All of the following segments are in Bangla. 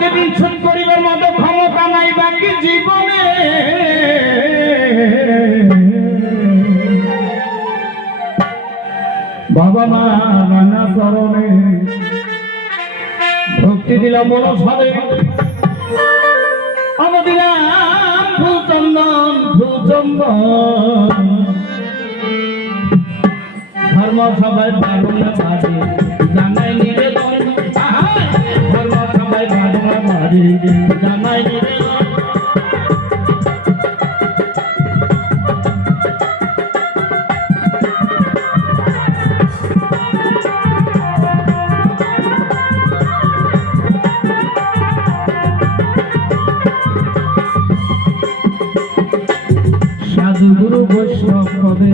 তাকে বিচ্ছুত করিবার মতো ক্ষমতা নাই বাকি জীবনে। বাবা মা রানা চরণে ভক্তি দিলাম মনো সাদে আমি দিলাম ফুল চন্দন ধর্ম সবাই পাগলা বাড়ি জানাই নিবেদন! ধর্ম সবাই পাগলা বাড়ি জানাই নিবেদন সাধু গুরু বৈষ্ণব পদে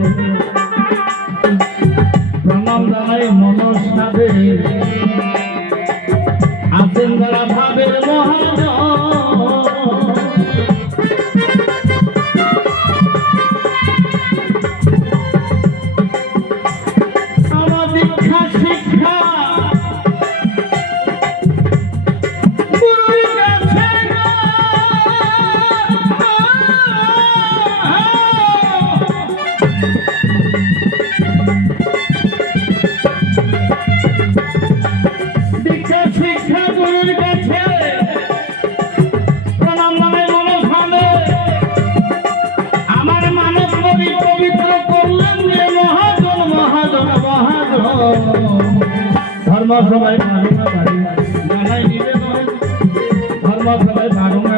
ধর্ম সবাই জানাই নিবেদন ধর্ম সবাই ভাড়ুনা বাড়ি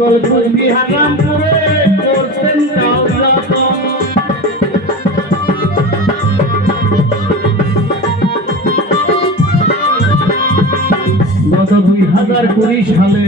বেঙ্গল কুচবিহার করতেন দুই হাজার কুড়ি সালে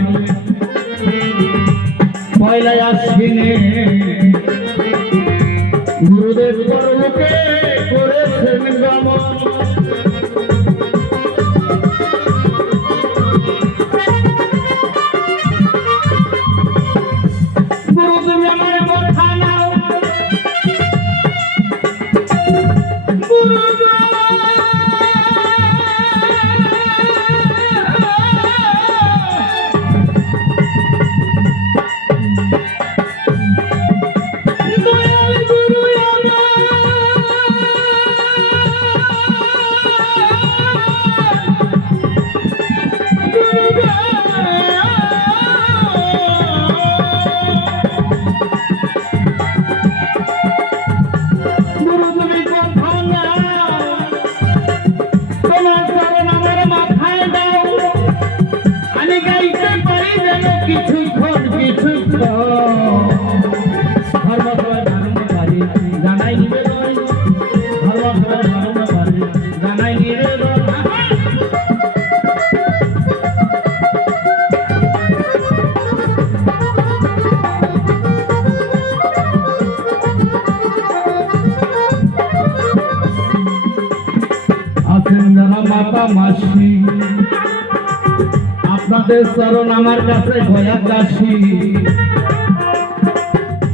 আপনাদের চরণ আমার কাছে গয়া দাসী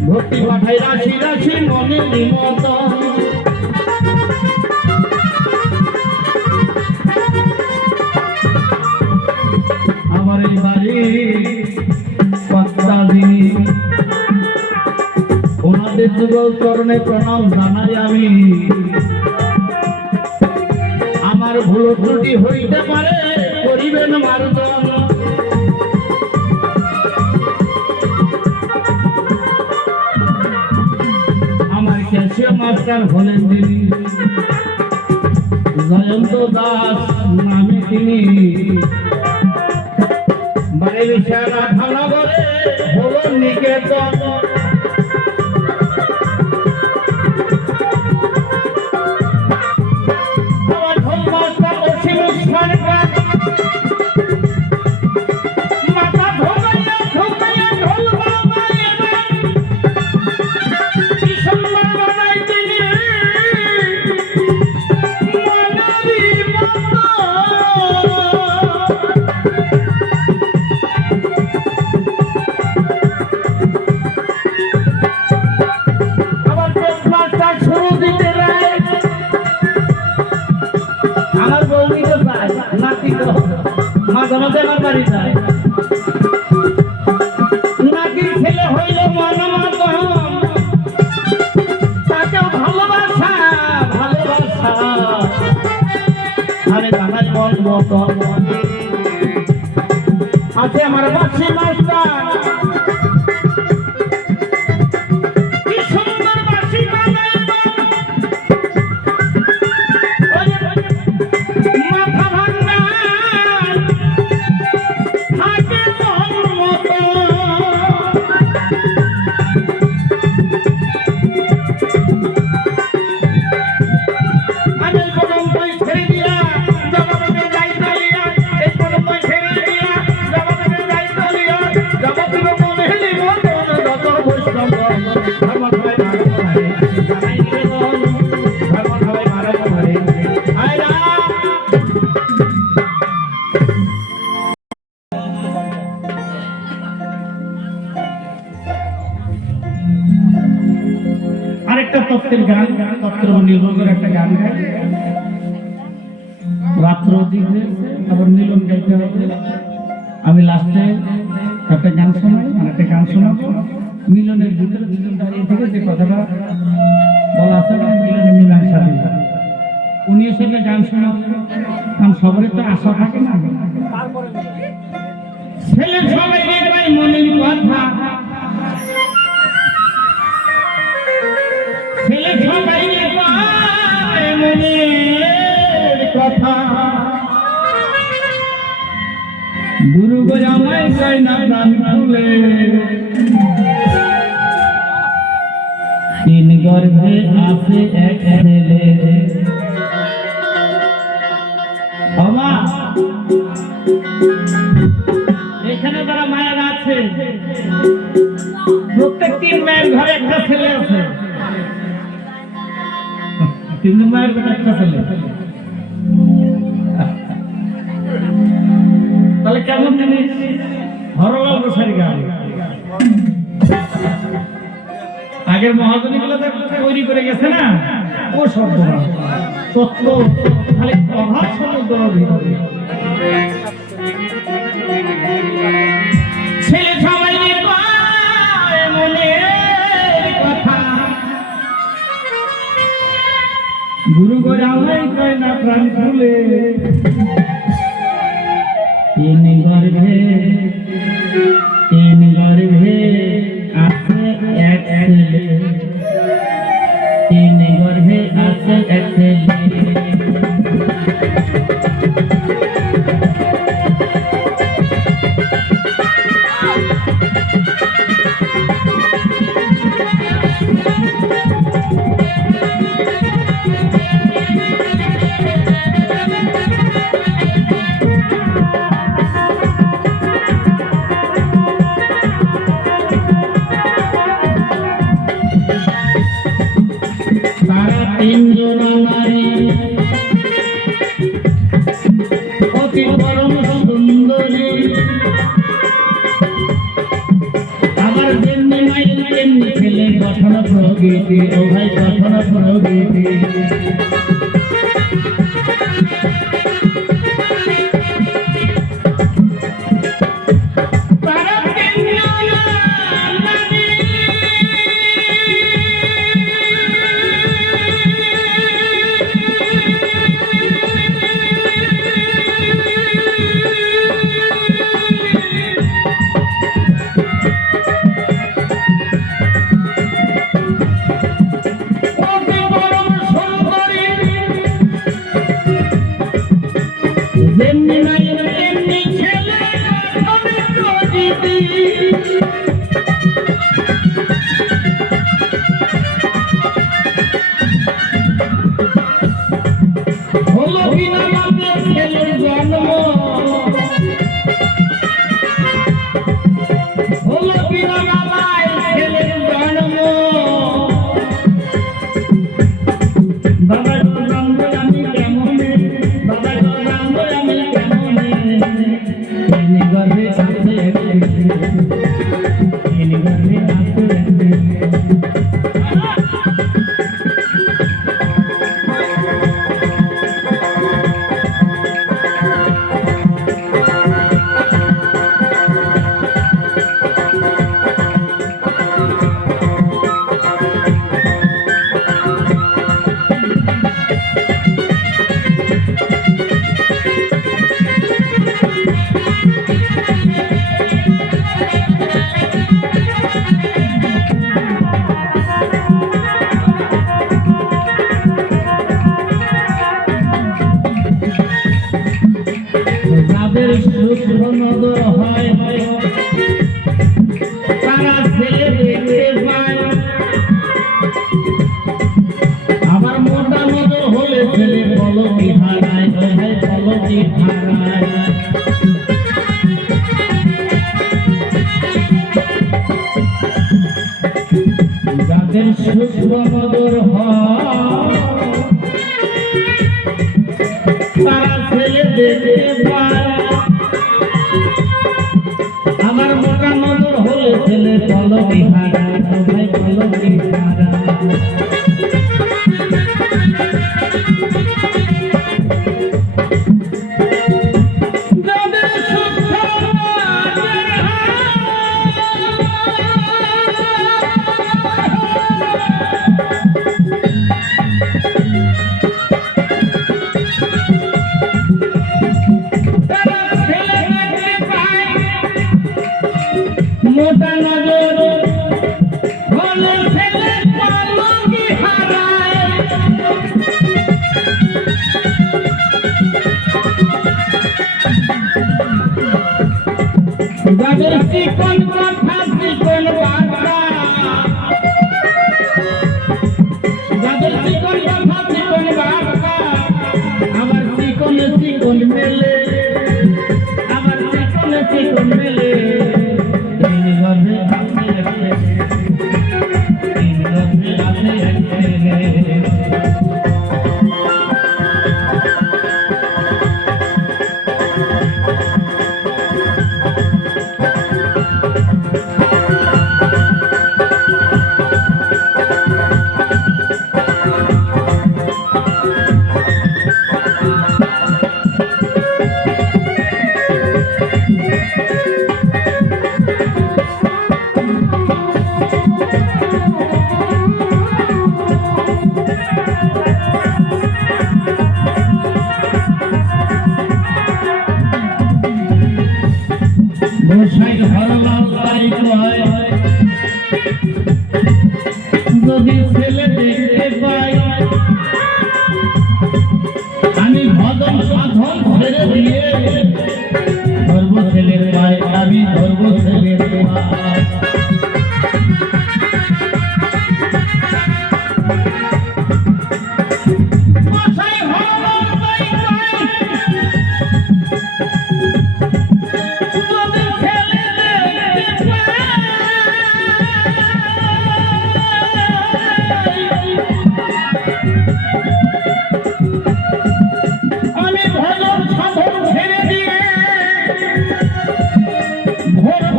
ভক্তি পাঠাই রাশি রাশি মনে নিমতন আমার এই বাড়ি পদ্মাদিনী ওনাদের যুগল চরণে প্রণাম জানাই আমি। আমার ভুল ত্রুটি হইতে পারে, করিবেন মার্জন ক্যাশিয়ার হলেন যিনি জয়ন্ত দাস নামে তিনি। বাড়ি বিশালা খানগরে হল নিকেতন। নাতি মাঝে মাঝে আমার বাড়ি যায়। নাতির ছেলে হইল মনমতন তাকেও ভালোবাসা ভালোবাসা। আরে জানাই মন মতন আছে আমার বাসি মাস্টার মিলনের ভিতরে দুজন দাঁড়িয়ে থেকে যে কথাটা বলা আছে মিলনের মীমাংসা দিল উনি আসলে গান শোনাবো কারণ সবারই তো আশা থাকে না। ছেলে সবাই মনের কথা। ছেলে সবাই মনের কথা। গুরু গো চাই না তিন গর্ভে আছে এক ছেলে। এখানে যারা মায়ের আছে প্রত্যেক তিন মায়ের ঘরে একটা ছেলে আছে। তিন মায়ের ঘরে একটা ছেলে। তাহলে কেমন জিনিস? হরলাল গোসাই গান আগের মহাজনী গুলো তৈরি করে গেছে না? ও শব্দ তত্ত্ব, খালি অভাব সমুদ্র ছেলে গুরু গো আমায় কয় না প্রাণ খুলে। তিন গর্ভে আছে নজর আবার মোটা নজর হলে ছেলে বলো কি হারায় বলো কি হারায়।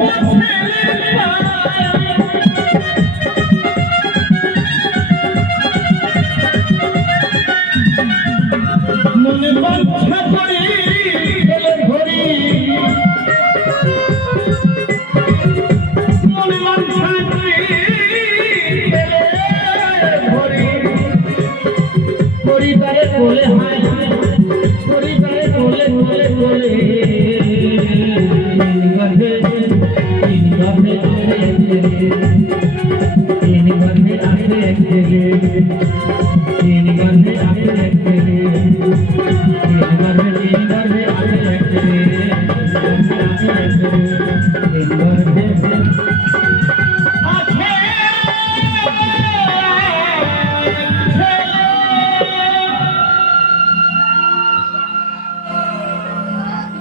Let's go.